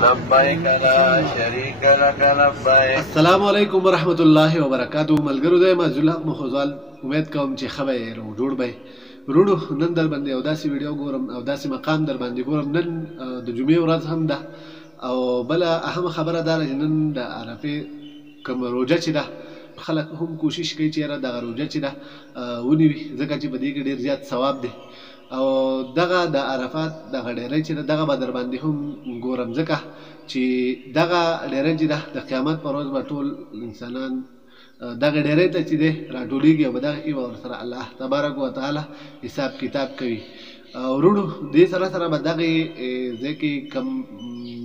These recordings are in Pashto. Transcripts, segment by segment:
لبیک لا شریک لک لبیک. السلام علیکم ورحمت الله وبرکاتہ. ملګرو د مازولا مخوزال امید کوم چې خبر رو جوړ به ورونو. نن در باندې او داسې ویډیو ګورم او داسې مقام در باندې ګورم. نن د جمعې ورځ هم ده او بل اهم خبره دا چې نن د عرفه کوم روزه چې ده خلک هم کوشش کوي چې را دغه روزه چې ده ونیوي، ځکه چې په دې کې ډیر زیات ثواب دی. او دغه د عرفات دغه ډیری چې دغه به در باندې هم ګورم، ځکه چې دغه ډیری چې د قیامت پر ورځ به ټول انسانان دغه ډیری ته چې دی راټولیږي او په دغه کې به ورسره الله تبارک وتعالی حساب کتاب کوي. ورونو دې سره سره به دغه ځای کې کم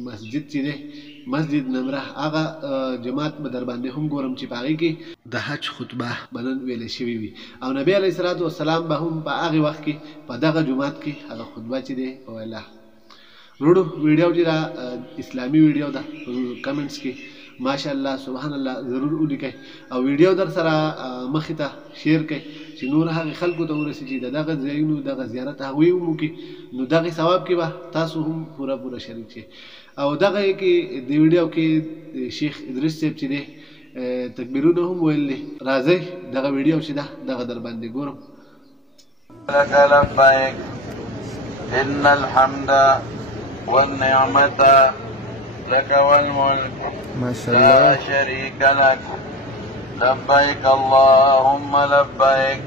مسجد چې دی مسجد نمره هغه جماعت به در باندې هم ګورم چې په هغې کې د حج خطبه به نن ویلې شوې وي او نبی علیه الصلاة والسلام به هم په هغې وخت کې په دغه جومات کې هغه خطبه چې دی ویله. ورونو ویډیو چې دا اسلامي ویډیو ده، کمنټس کې ماشاءالله سبحان الله ضرور ولیکئ او ویډیو در سره مخې ته شیر کړئ چې نور هغې خلکو ته ورسي چې د دغه ځایونو دغه زیارت هغوی هم وکړي، نو دغې ثواب کې به تاسو هم پوره شریک شئ. او دغه کې د ویډیو کې شیخ ادریس صاحب چې دی تکبیرونه هم ویل دي. راځئ دغه ویډیو چې ده دغه در باندې ګورم. لک لبیک ان الحمد والنعمة لك والملك لا شريك لك لبيك اللهم لبيك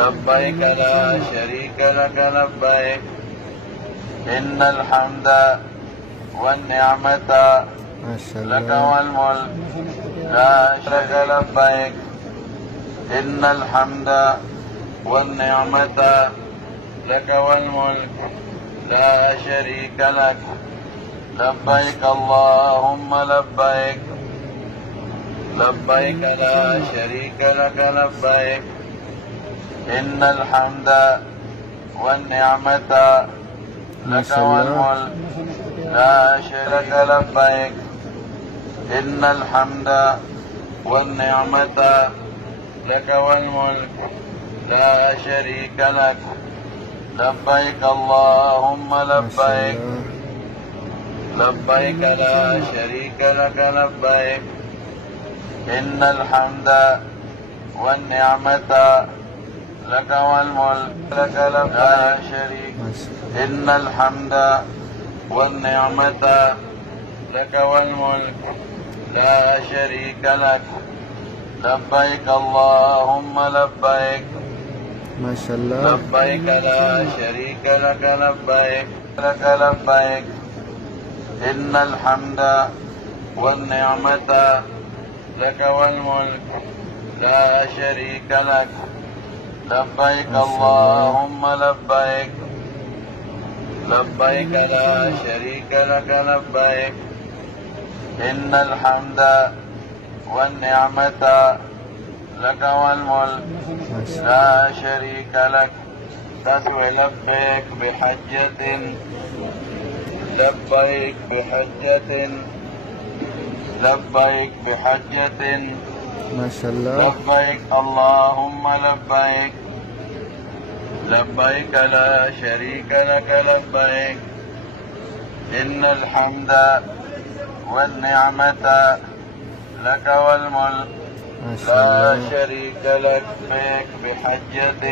لبيك لا شريك لك لبيك إن الحمد والنعمة لك والملك لا شريك لبيك إن الحمد والنعمة لك والملك لا شريك لك لبيك اللهم لبيك لبيك لا شريك لك لبيك إن الحمد والنعمة لك والملك لا شريك لبيك إن الحمد والنعمة لك والملك لا شريك لك لبيك اللهم لبيك لبيك لا شريك لك لبيك إن الحمد والنعمة لك والملك لك لا شريك إن الحمد والنعمة لك والملك لا شريك لك لبيك اللهم لبيك ما شاء الله لبيك لا شريك لك لبيك لك لبيك إن الحمد والنعمة لك والملك لا شريك لك لبيك اللهم لبيك لبيك لا شريك لك لبيك إن الحمد والنعمة لك والملك لا شريك لك تسوي لبيك بحجة لبيك بحجة لبيك بحجة ما شاء الله لبيك اللهم لبيك لبيك لا شريك لك لبيك إن الحمد والنعمة لك والملك لا شريك لك لبيك بحجة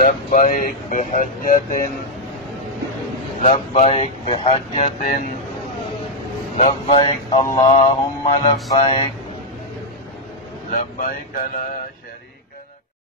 لبيك بحجة لبيك بحجة لبيك اللهم لبيك لبيك لا شريك